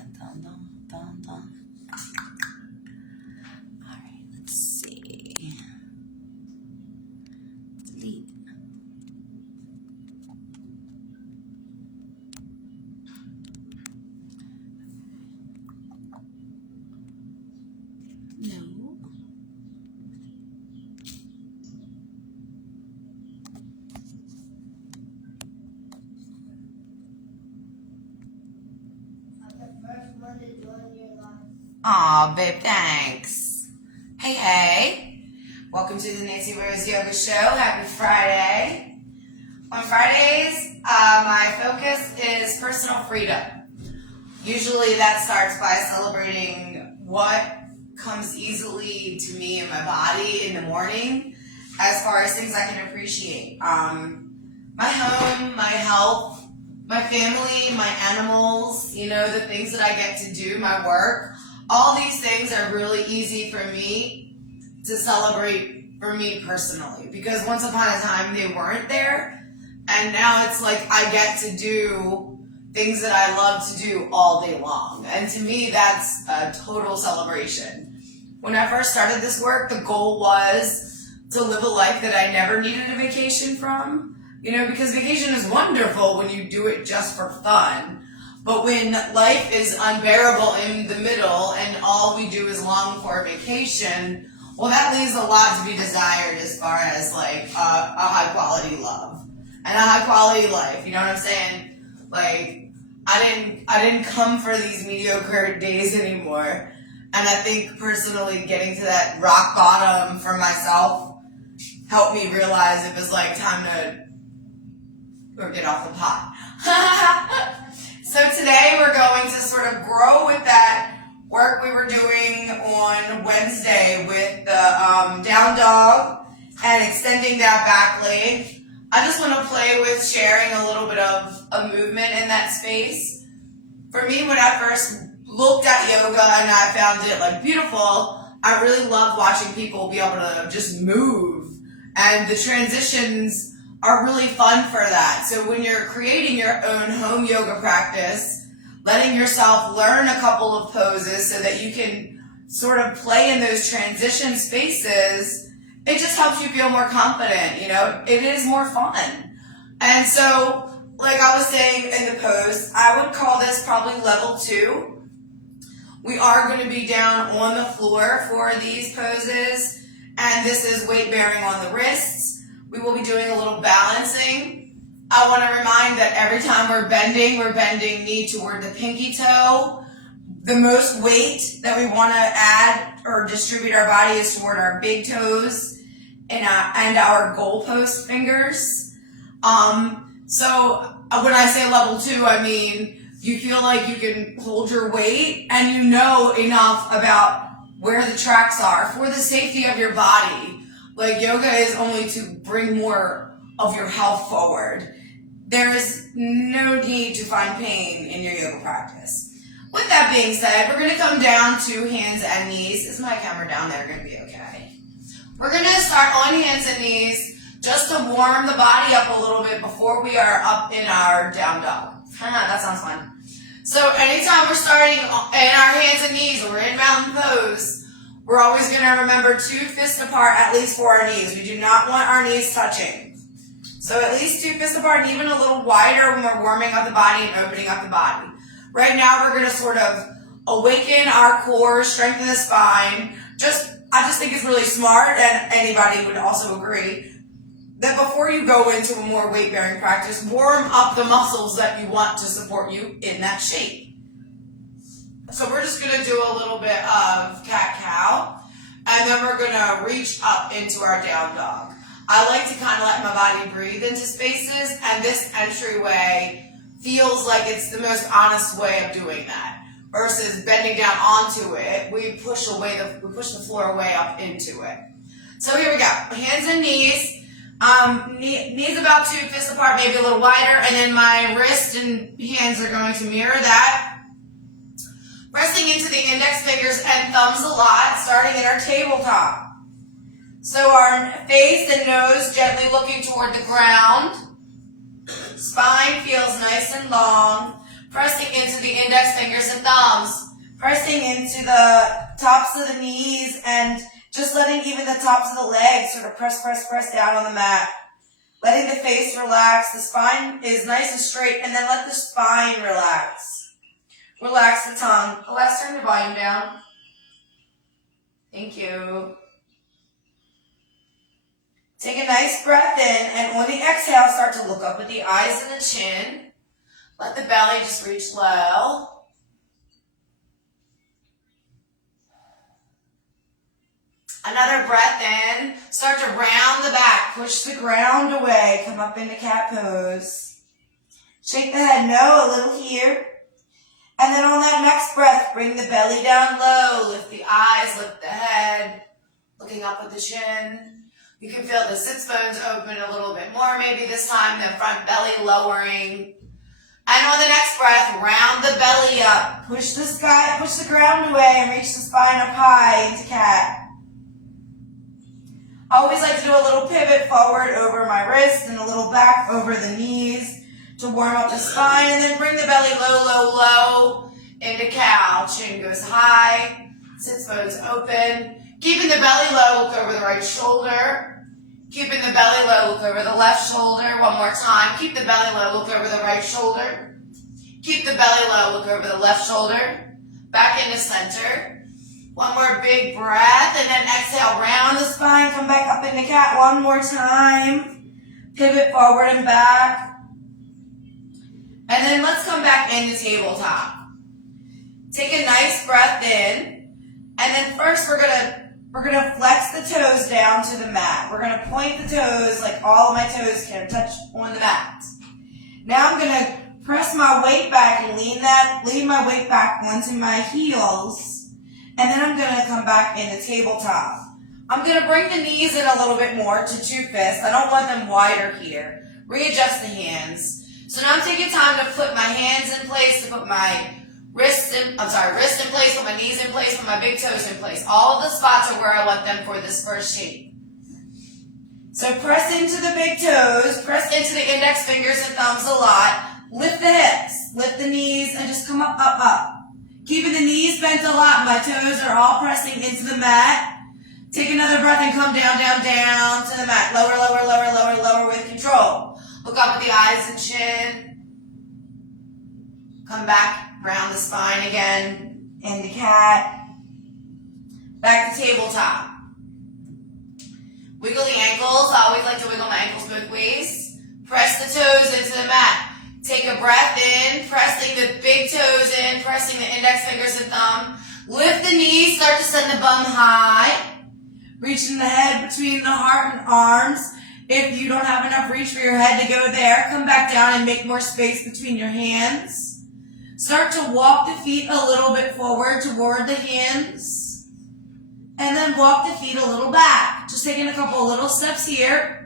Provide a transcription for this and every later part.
Dun, dun, dun, dun. All right, let's see. Delete. No. Aw, babe, thanks. Hey, hey. Welcome to the Nancy Rose Yoga Show. Happy Friday. On Fridays, my focus is personal freedom. Usually that starts by celebrating what comes easily to me in my body in the morning as far as things I can appreciate. My home, my health, my family, my animals, the things that I get to do, my work. All these things are really easy for me to celebrate for me personally, because once upon a time they weren't there, and now it's like I get to do things that I love to do all day long, and to me that's a total celebration. When I first started this work, the goal was to live a life that I never needed a vacation from, because vacation is wonderful when you do it just for fun. But when life is unbearable in the middle and all we do is long for a vacation, well, that leaves a lot to be desired as far as like a high quality love and a high quality life. You know what I'm saying? Like, I didn't come for these mediocre days anymore. And I think personally getting to that rock bottom for myself helped me realize it was like time to get off the pot. So today we're going to sort of grow with that work we were doing on Wednesday with the down dog and extending that back leg. I just want to play with sharing a little bit of a movement in that space. For me, when I first looked at yoga and I found it like beautiful, I really loved watching people be able to just move, and the transitions are really fun for that. So when you're creating your own home yoga practice, letting yourself learn a couple of poses so that you can sort of play in those transition spaces, it just helps you feel more confident, it is more fun. And so, like I was saying in the post, I would call this probably level 2. We are going to be down on the floor for these poses, and this is weight bearing on the wrists. We will be doing a little balancing. I want to remind that every time we're bending knee toward the pinky toe. The most weight that we want to add or distribute our body is toward our big toes and our goalpost fingers. So when I say level 2, I mean you feel like you can hold your weight and you know enough about where the tracks are for the safety of your body. Like, yoga is only to bring more of your health forward. There is no need to find pain in your yoga practice. With that being said, we're going to come down to hands and knees. Is my camera down there going to be okay? We're going to start on hands and knees just to warm the body up a little bit before we are up in our down dog. That sounds fun. So anytime we're starting in our hands and knees or in mountain pose, we're always going to remember 2 fists apart, at least for our knees. We do not want our knees touching. So at least 2 fists apart, and even a little wider when we're warming up the body and opening up the body. Right now, we're going to sort of awaken our core, strengthen the spine. I just think it's really smart, and anybody would also agree, that before you go into a more weight-bearing practice, warm up the muscles that you want to support you in that shape. So we're just going to do a little bit of cat-cow, and then we're going to reach up into our down dog. I like to kind of let my body breathe into spaces, and this entryway feels like it's the most honest way of doing that. Versus bending down onto it, we push the floor away up into it. So here we go. Hands and knees. Knees about 2 fists apart, maybe a little wider, and then my wrist and hands are going to mirror that. Pressing into the index fingers and thumbs a lot, starting in our tabletop. So our face and nose gently looking toward the ground. Spine feels nice and long. Pressing into the index fingers and thumbs. Pressing into the tops of the knees and just letting even the tops of the legs sort of press down on the mat. Letting the face relax. The spine is nice and straight, and then let the spine relax. Relax the tongue. Alexa, turn your volume down. Thank you. Take a nice breath in, and on the exhale, start to look up with the eyes and the chin. Let the belly just reach low. Another breath in. Start to round the back. Push the ground away. Come up into cat pose. Shake the head no a little here. And then on that next breath, bring the belly down low. Lift the eyes, lift the head. Looking up with the chin. You can feel the sits bones open a little bit more. Maybe this time the front belly lowering. And on the next breath, round the belly up. Push the ground away and reach the spine up high into cat. I always like to do a little pivot forward over my wrist and a little back over the knees to warm up the spine, and then bring the belly low, low, low into cow. Chin goes high, sits bones open. Keeping the belly low, look over the right shoulder. Keeping the belly low, look over the left shoulder. One more time. Keep the belly low, look over the right shoulder. Keep the belly low, look over the left shoulder. Back into center. One more big breath, and then exhale, round the spine, come back up into cat one more time. Pivot forward and back. And then let's come back into tabletop. Take a nice breath in, and then first we're gonna flex the toes down to the mat. We're gonna point the toes like all of my toes can touch on the mat. Now I'm gonna press my weight back and lean my weight back onto my heels. And then I'm going to come back into tabletop. I'm going to bring the knees in a little bit more to two fists. I don't want them wider here. Readjust the hands. So now I'm taking time to put my hands in place, to put my wrist in place, put my knees in place, put my big toes in place. All of the spots are where I want them for this first shape. So press into the big toes, press into the index fingers and thumbs a lot. Lift the hips, lift the knees, and just come up, up, up. Keeping the knees bent a lot. My toes are all pressing into the mat. Take another breath and come down, down, down to the mat. Lower, lower, lower, lower, lower with control. Look up at the eyes and chin. Come back, round the spine again. Into cat. Back to tabletop. Wiggle the ankles. I always like to wiggle my ankles both ways. Press the toes into the mat. Take a breath in, pressing the big toes in, pressing the index fingers and thumb. Lift the knees, start to send the bum high. Reaching the head between the heart and arms. If you don't have enough reach for your head to go there, come back down and make more space between your hands. Start to walk the feet a little bit forward toward the hands. And then walk the feet a little back. Just taking a couple little steps here.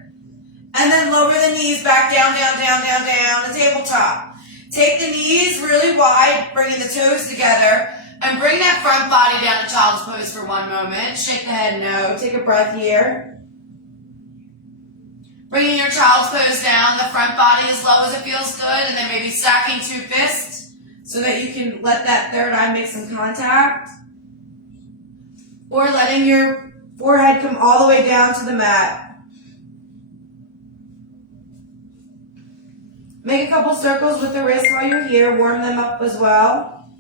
And then lower the knees back down, down, down, down, down to tabletop. Take the knees really wide, bringing the toes together, and bring that front body down to child's pose for one moment. Shake the head no. Take a breath here. Bringing your child's pose down, the front body as low as it feels good, and then maybe stacking two fists so that you can let that third eye make some contact. Or letting your forehead come all the way down to the mat. Make a couple circles with the wrists while you're here. Warm them up as well.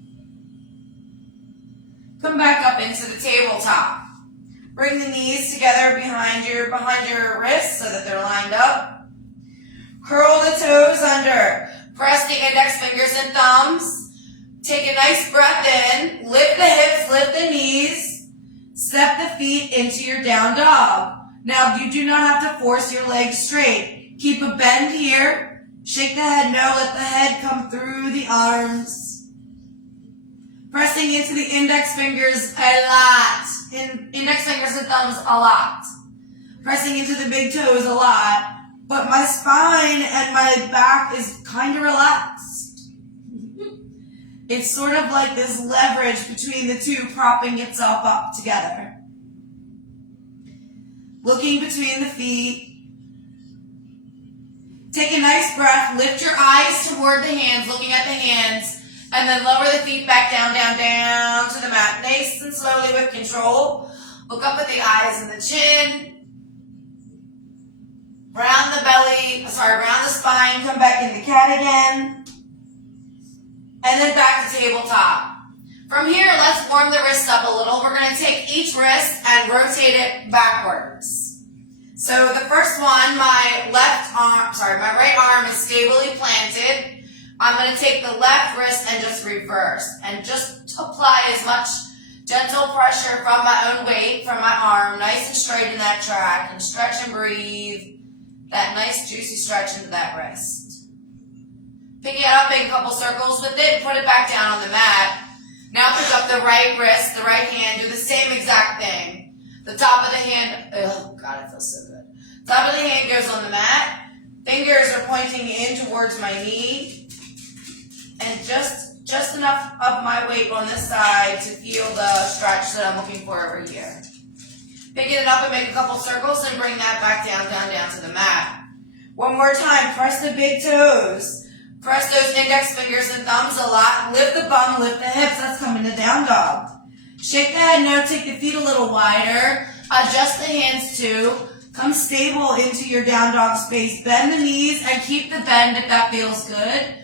Come back up into the tabletop. Bring the knees together behind your wrists so that they're lined up. Curl the toes under. Press the index fingers and thumbs. Take a nice breath in. Lift the hips, lift the knees. Step the feet into your down dog. Now you do not have to force your legs straight. Keep a bend here. Shake the head no, let the head come through the arms. Pressing into the index fingers a lot. Index fingers and thumbs a lot. Pressing into the big toes a lot. But my spine and my back is kind of relaxed. It's sort of like this leverage between the two propping itself up together. Looking between the feet. Take a nice breath. Lift your eyes toward the hands, looking at the hands. And then lower the feet back down, down, down to the mat. Nice and slowly with control. Look up at the eyes and the chin. Round the belly, round the spine. Come back into cat again. And then back to tabletop. From here, let's warm the wrists up a little. We're going to take each wrist and rotate it backwards. So the first one, my right arm is stably planted. I'm going to take the left wrist and just reverse. And just apply as much gentle pressure from my own weight, from my arm, nice and straight in that track. And stretch and breathe. That nice juicy stretch into that wrist. Pick it up, make a couple circles with it, put it back down on the mat. Now pick up the right wrist, the right hand, do the same exact thing. The top of the hand, oh God, it feels so good. Top of the hand goes on the mat. Fingers are pointing in towards my knee. And just enough of my weight on this side to feel the stretch that I'm looking for over here. Picking it up and make a couple circles and bring that back down, down, down to the mat. One more time, press the big toes. Press those index fingers and thumbs a lot. Lift the bum, lift the hips. That's coming to down dog. Shake the head, now take the feet a little wider. Adjust the hands too. Come stable into your down dog space. Bend the knees and keep the bend if that feels good.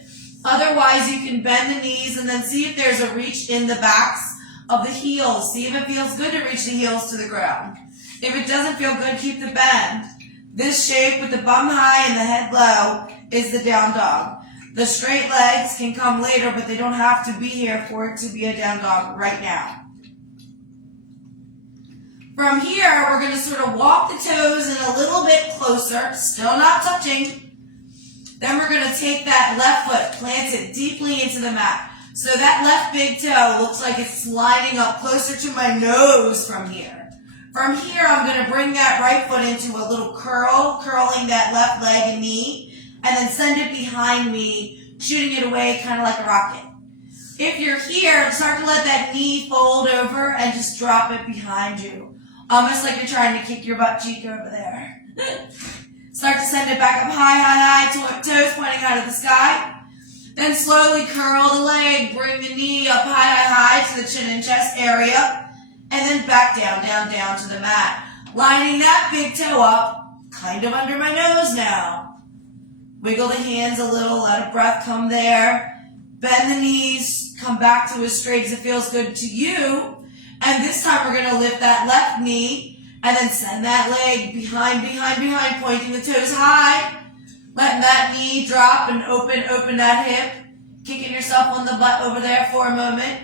Otherwise, you can bend the knees and then see if there's a reach in the backs of the heels. See if it feels good to reach the heels to the ground. If it doesn't feel good, keep the bend. This shape with the bum high and the head low is the down dog. The straight legs can come later, but they don't have to be here for it to be a down dog right now. From here, we're going to sort of walk the toes in a little bit closer, still not touching. Then we're going to take that left foot, plant it deeply into the mat. So that left big toe looks like it's sliding up closer to my nose from here. From here, I'm going to bring that right foot into a little curl, curling that left leg and knee. And then send it behind me, shooting it away kind of like a rocket. If you're here, start to let that knee fold over and just drop it behind you. Almost like you're trying to kick your butt cheek over there. Start to send it back up high, high, high, toes pointing out of the sky. Then slowly curl the leg, bring the knee up high, high, high to the chin and chest area. And then back down, down, down to the mat. Lining that big toe up, kind of under my nose now. Wiggle the hands a little, let a breath come there. Bend the knees, come back to as straight as it feels good to you. And this time we're going to lift that left knee and then send that leg behind, behind, behind, pointing the toes high. Letting that knee drop and open that hip. Kicking yourself on the butt over there for a moment.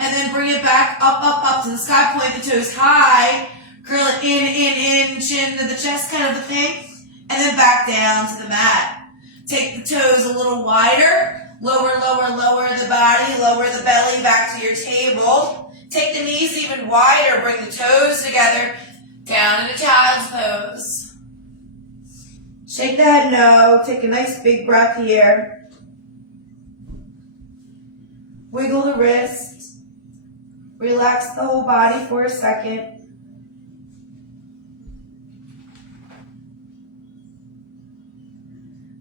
And then bring it back up, up, up to the sky, point the toes high. Curl it in, chin to the chest kind of a thing. And then back down to the mat. Take the toes a little wider. Lower, lower, lower the body. Lower the belly back to your table. Take the knees even wider. Bring the toes together. Down into child's pose. Shake the head no. Take a nice big breath here. Wiggle the wrist. Relax the whole body for a second.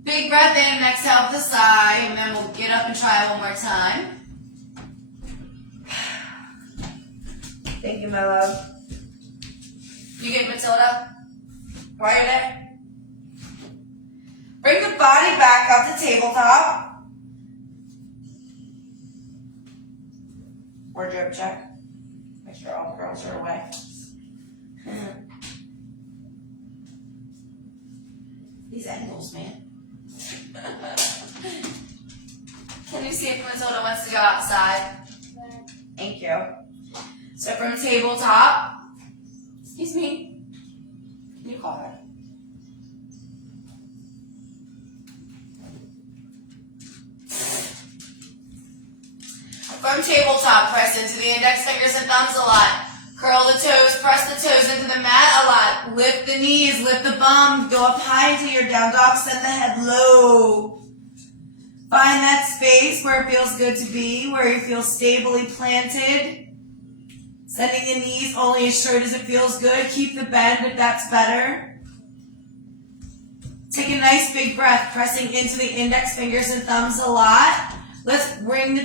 Big breath in and exhale to the side, and then we'll get up and try one more time. Thank you, my love. You good, Matilda? While you're there? Bring the body back up to tabletop. Wardrobe check. Make sure all the girls are away. These angles, man. Can you see if Matilda wants to go outside? Thank you. So from tabletop, excuse me, can you call her? From tabletop, press into the index fingers and thumbs a lot. Curl the toes, press the toes into the mat a lot. Lift the knees, lift the bum, go up high into your down dog, send the head low. Find that space where it feels good to be, where you feel stably planted. Sending the knees only as straight as it feels good. Keep the bend if that's better. Take a nice big breath, pressing into the index fingers and thumbs a lot. Let's bring the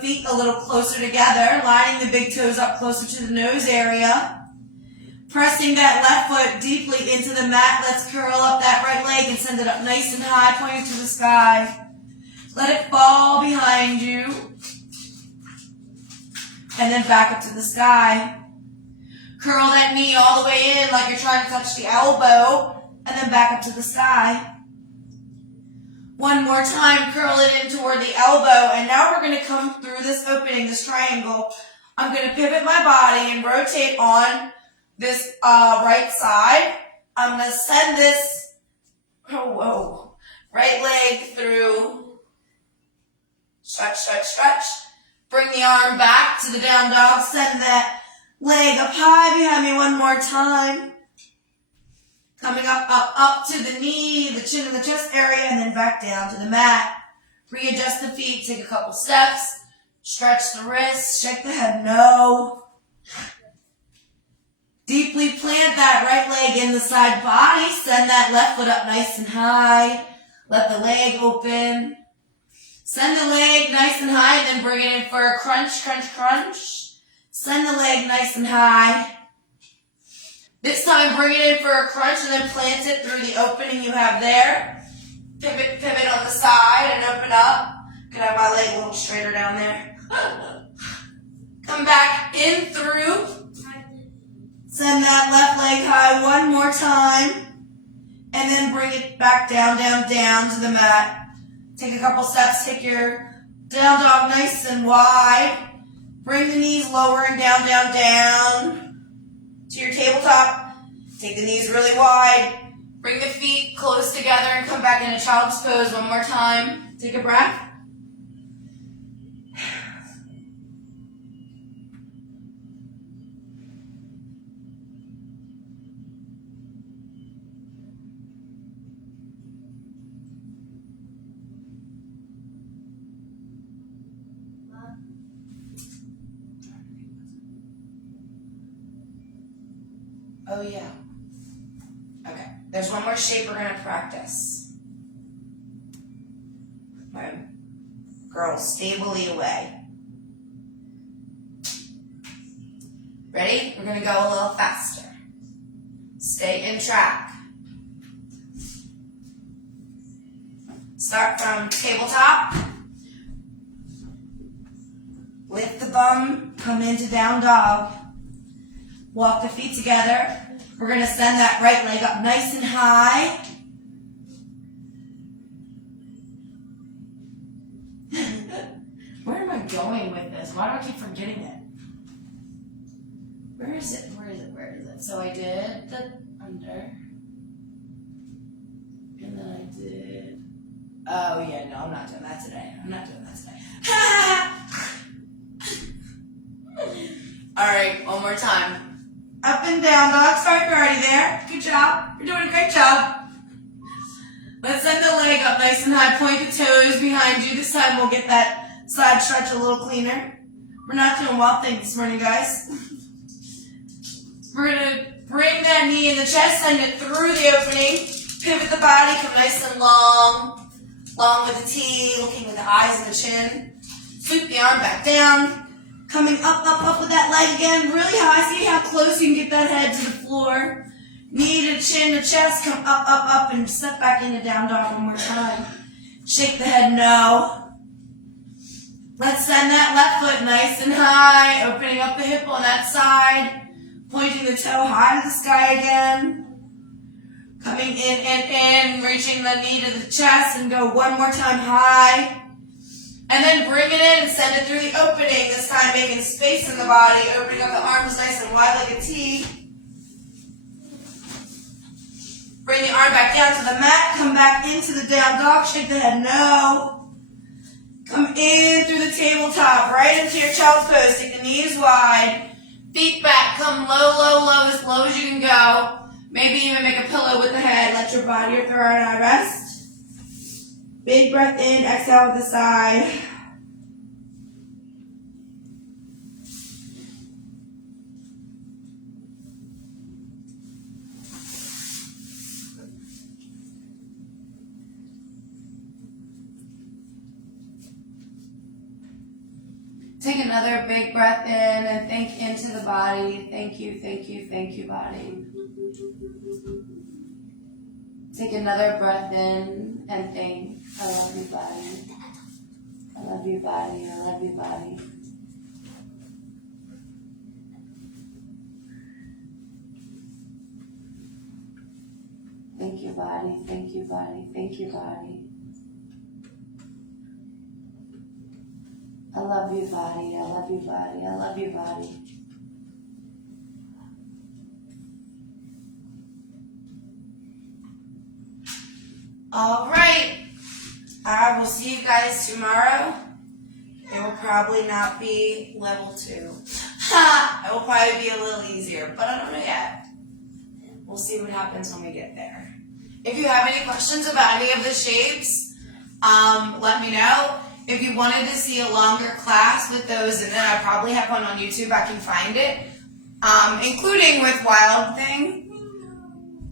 feet a little closer together, lining the big toes up closer to the nose area. Pressing that left foot deeply into the mat. Let's curl up that right leg and send it up nice and high, pointing to the sky. Let it fall behind you. And then back up to the sky. Curl that knee all the way in like you're trying to touch the elbow. And then back up to the sky. One more time, curl it in toward the elbow. And now we're going to come through this opening, this triangle. I'm going to pivot my body and rotate on this right side. I'm going to send this right leg through. Stretch, stretch, stretch. Bring the arm back to the down dog. Send that leg up high behind me one more time. Coming up to the knee, the chin and the chest area, and then back down to the mat. Readjust the feet, take a couple steps. Stretch the wrists, shake the head no. Deeply plant that right leg in the side body. Send that left foot up nice and high. Let the leg open. Send the leg nice and high and then bring it in for a crunch, crunch, crunch. Send the leg nice and high. This time bring it in for a crunch and then plant it through the opening you have there. Pivot on the side and open up. Could have my leg a little straighter down there. Come back in through. Send that left leg high one more time. And then bring it back down, down, down to the mat. Take a couple steps. Take your down dog nice and wide. Bring the knees lower and down, down, down to your tabletop. Take the knees really wide. Bring the feet close together and come back into child's pose one more time. Take a breath. Oh yeah. Okay, there's one more shape we're going to practice. My girl, stably away. Ready? We're going to go a little faster. Stay in track. Start from tabletop. Lift the bum, come into down dog. Walk the feet together. We're going to send that right leg up nice and high. Where am I going with this? Why do I keep forgetting it? Where is it? Where is it? Where is it? So I did the under. And then I did... Oh, yeah, no, I'm not doing that today. I'm not doing that today. All right, one more time. Up and down, dog. Start already there. Good job. You're doing a great job. Let's send the leg up nice and high. Point the toes behind you. This time we'll get that side stretch a little cleaner. We're not doing wild things this morning, guys. We're going to bring that knee in the chest, send it through the opening. Pivot the body, come nice and long. Long with the T, looking with the eyes and the chin. Sweep the arm back down. Coming up with that leg again, really high. See how close you can get that head to the floor. Knee to chin to chest, come up, and step back into down dog one more time. Shake the head no. Let's send that left foot nice and high, opening up the hip on that side. Pointing the toe high to the sky again. Coming in, reaching the knee to the chest and go one more time high. And then bring it in and send it through the opening, this time making space in the body, opening up the arms nice and wide like a T. Bring the arm back down to the mat, come back into the down dog, shake the head no. Come in through the tabletop, right into your child's pose, take the knees wide, feet back, come low, as low as you can go. Maybe even make a pillow with the head, let your body, your third eye rest. Big breath in, exhale with the side. Take another big breath in and think into the body. Thank you, thank you, thank you, body. Take another breath in and think, I love you, body. I love you, body. I love you, body. Thank you, body. Thank you, body. Thank you, body. I love you, body. I love you, body. I love you, body. All right. I will see you guys tomorrow. It will probably not be level 2. It will probably be a little easier, but I don't know yet. We'll see what happens when we get there. If you have any questions about any of the shapes, let me know. If you wanted to see a longer class with those, and then I probably have one on YouTube, I can find it, including with Wild Thing.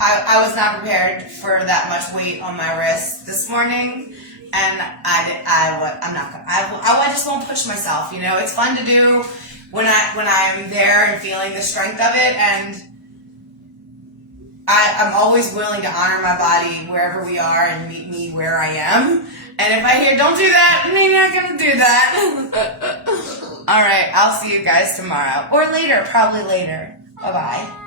I was not prepared for that much weight on my wrist this morning, and I just won't push myself. You know, it's fun to do when I'm there and feeling the strength of it, and I'm always willing to honor my body wherever we are and meet me where I am. And if I hear, don't do that, maybe I'm not going to do that. All right, I'll see you guys tomorrow. Or later, probably later. Bye-bye.